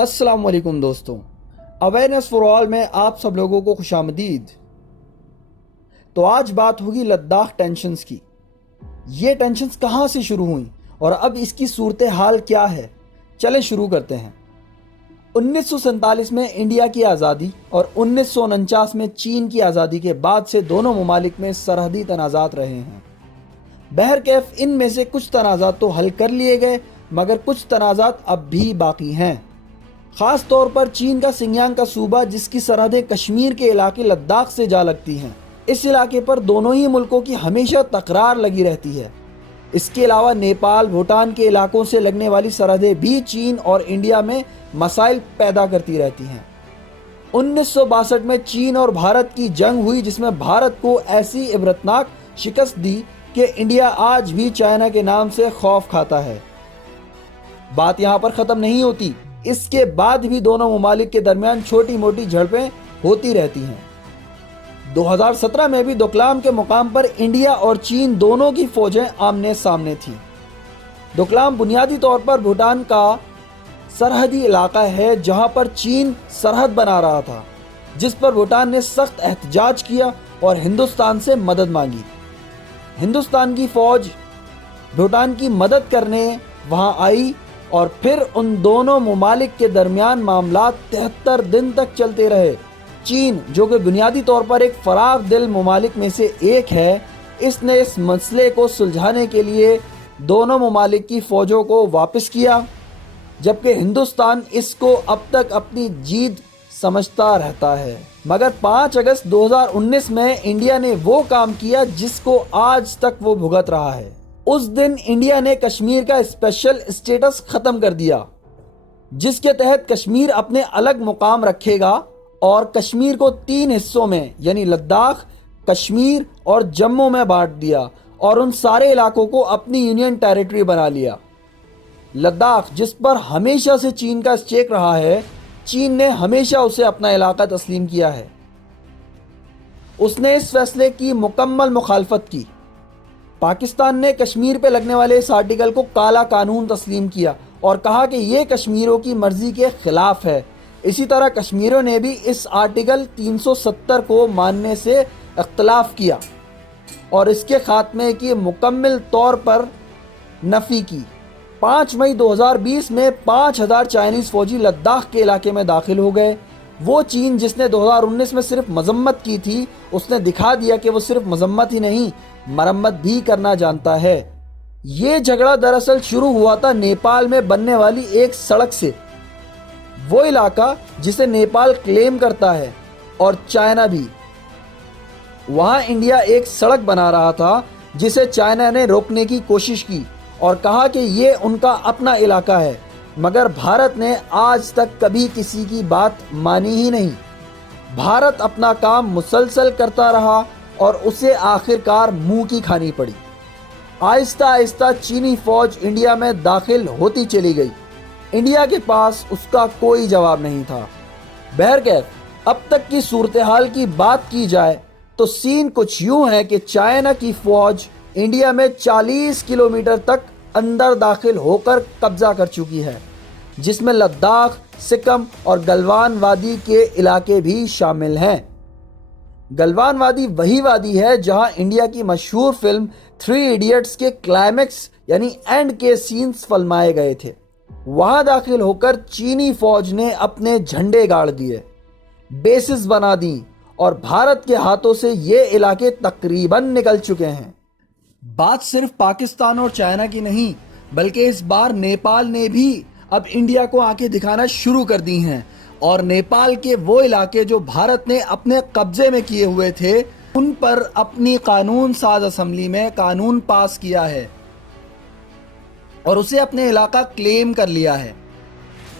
अस्सलाम वालेकुम दोस्तों, अवेयरनेस फॉर ऑल में आप सब लोगों को खुशामदीद। तो आज बात होगी लद्दाख टेंशन्स की। ये टेंशन्स कहाँ से शुरू हुई और अब इसकी सूरत हाल क्या है, चले शुरू करते हैं। 1947 में इंडिया की आज़ादी और 1949 में चीन की आज़ादी के बाद से दोनों ममालिक में सरहदी तनाज़ात रहे हैं। बहरकैफ इनमें से कुछ तनाज़ात तो हल कर लिए गए, मगर कुछ तनाज़ात अब भी बाकी हैं। ख़ास तौर पर चीन का सिंगयांग का सूबा, जिसकी सरहदें कश्मीर के इलाके लद्दाख से जा लगती हैं, इस इलाके पर दोनों ही मुल्कों की हमेशा तकरार लगी रहती है। इसके अलावा नेपाल, भूटान के इलाकों से लगने वाली सरहदें भी चीन और इंडिया में मसाइल पैदा करती रहती हैं। 1962 में चीन और भारत की जंग हुई, जिसमें भारत को ऐसी इबरतनाक शिकस्त दी कि इंडिया आज भी चाइना के नाम से खौफ खाता है। बात यहाँ पर ख़त्म नहीं होती, इसके बाद भी दोनों ममालिक के दरमियान छोटी मोटी झड़पें होती रहती हैं। 2017 में भी डोकलाम के मुकाम पर इंडिया और चीन दोनों की फौजें आमने सामने थीं। डोकलाम बुनियादी तौर पर भूटान का सरहदी इलाका है, जहां पर चीन सरहद बना रहा था, जिस पर भूटान ने सख्त एहतजाज किया और हिंदुस्तान से मदद मांगी। हिंदुस्तान की फौज भूटान की मदद करने वहां आई और फिर उन दोनों ममालिक के दरमियान मामलात 73 दिन तक चलते रहे। चीन, जो कि बुनियादी तौर पर एक फराग दिल ममालिक में से एक है, इसने इस मसले को सुलझाने के लिए दोनों ममालिक की फ़ौजों को वापस किया, जबकि हिंदुस्तान इसको अब तक अपनी जीत समझता रहता है। मगर 5 अगस्त 2019 में इंडिया ने वो काम किया जिसको आज तक वो भुगत रहा है। उस दिन इंडिया ने कश्मीर का स्पेशल स्टेटस ख़त्म कर दिया, जिसके तहत कश्मीर अपने अलग मुकाम रखेगा और कश्मीर को 3 हिस्सों में यानी लद्दाख, कश्मीर और जम्मू में बांट दिया और उन सारे इलाकों को अपनी यूनियन टेरिटरी बना लिया। लद्दाख, जिस पर हमेशा से चीन का स्टेक रहा है, चीन ने हमेशा उसे अपना इलाका तस्लीम किया है। उसने इस फैसले की मुकम्मल मुखालफत की। पाकिस्तान ने कश्मीर पे लगने वाले इस आर्टिकल को काला कानून तस्लीम किया और कहा कि ये कश्मीरियों की मर्जी के खिलाफ है। इसी तरह कश्मीरियों ने भी इस आर्टिकल 370 को मानने से इख्तलाफ किया और इसके खात्मे की मुकम्मल तौर पर नफ़ी की। 5 मई 2020 में 5000 चाइनीज़ फ़ौजी लद्दाख के इलाके में दाखिल हो गए। वो चीन जिसने 2019 में सिर्फ मजम्मत की थी, उसने दिखा दिया कि वो सिर्फ मजम्मत ही नहीं, मरम्मत भी करना जानता है। ये झगड़ा दरअसल शुरू हुआ था नेपाल में बनने वाली एक सड़क से। वो इलाका जिसे नेपाल क्लेम करता है और चाइना भी। वहाँ इंडिया एक सड़क बना रहा था, जिसे चाइना ने रोकने की कोशिश की और कहा कि ये उनका अपना इलाका है, मगर भारत ने आज तक कभी किसी की बात मानी ही नहीं। भारत अपना काम मुसलसल करता रहा और उसे आखिरकार मुंह की खानी पड़ी। आहिस्ता आहिस्ता चीनी फौज इंडिया में दाखिल होती चली गई। इंडिया के पास उसका कोई जवाब नहीं था। बहरकैफ अब तक की सूरत हाल की बात की जाए तो सीन कुछ यूं है कि चाइना की फौज इंडिया में 40 किलोमीटर तक अंदर दाखिल होकर कब्जा कर चुकी है, जिसमें लद्दाख, सिक्किम और गलवान वादी के इलाके भी शामिल हैं। गलवान वादी वही वादी है जहां इंडिया की मशहूर फिल्म 3 इडियट्स के क्लाइमेक्स यानी एंड के सीन्स फिल्माए गए थे। वहां दाखिल होकर चीनी फौज ने अपने झंडे गाड़ दिए, बेसिस बना दी और भारत के हाथों से ये इलाके तकरीबन निकल चुके हैं। बात सिर्फ पाकिस्तान और चाइना की नहीं, बल्कि इस बार नेपाल ने भी अब इंडिया को आंखें दिखाना शुरू कर दी हैं और नेपाल के वो इलाके जो भारत ने अपने कब्जे में किए हुए थे, उन पर अपनी कानून साज असम्बली में कानून पास किया है और उसे अपने इलाका क्लेम कर लिया है,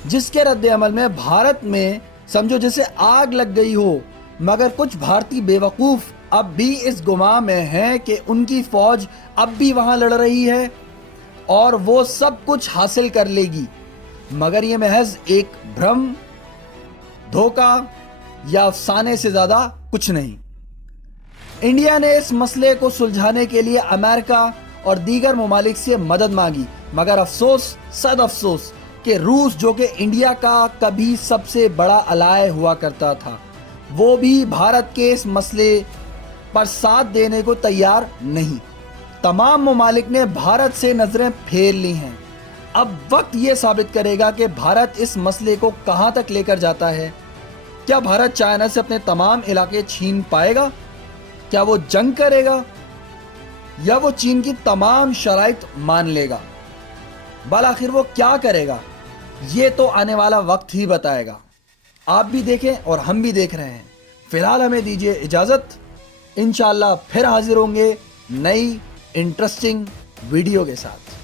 जिसके रद्द-ए-अमल में भारत में समझो जैसे आग लग गई हो। मगर कुछ भारतीय बेवकूफ़ अब भी इस गुमान में हैं कि उनकी फ़ौज अब भी वहाँ लड़ रही है और वो सब कुछ हासिल कर लेगी, मगर ये महज एक भ्रम, धोखा या अफसाने से ज़्यादा कुछ नहीं। इंडिया ने इस मसले को सुलझाने के लिए अमेरिका और दीगर ममालिक से मदद मांगी, मगर अफसोस सद अफसोस کہ روس جو کہ انڈیا کا کبھی سب سے بڑا الائے ہوا کرتا تھا وہ بھی بھارت کے اس مسئلے پر ساتھ دینے کو تیار نہیں۔ تمام ممالک نے بھارت سے نظریں پھیر لی ہیں۔ اب وقت یہ ثابت کرے گا کہ بھارت اس مسئلے کو کہاں تک لے کر جاتا ہے۔ کیا بھارت چائنا سے اپنے تمام علاقے چھین پائے گا؟ کیا وہ جنگ کرے گا یا وہ چین کی تمام شرائط مان لے گا؟ بالآخر وہ کیا کرے گا یہ تو آنے والا وقت ہی بتائے گا۔ آپ بھی دیکھیں اور ہم بھی دیکھ رہے ہیں۔ فی الحال ہمیں دیجیے اجازت، انشاءاللہ پھر حاضر ہوں گے نئی انٹرسٹنگ ویڈیو کے ساتھ۔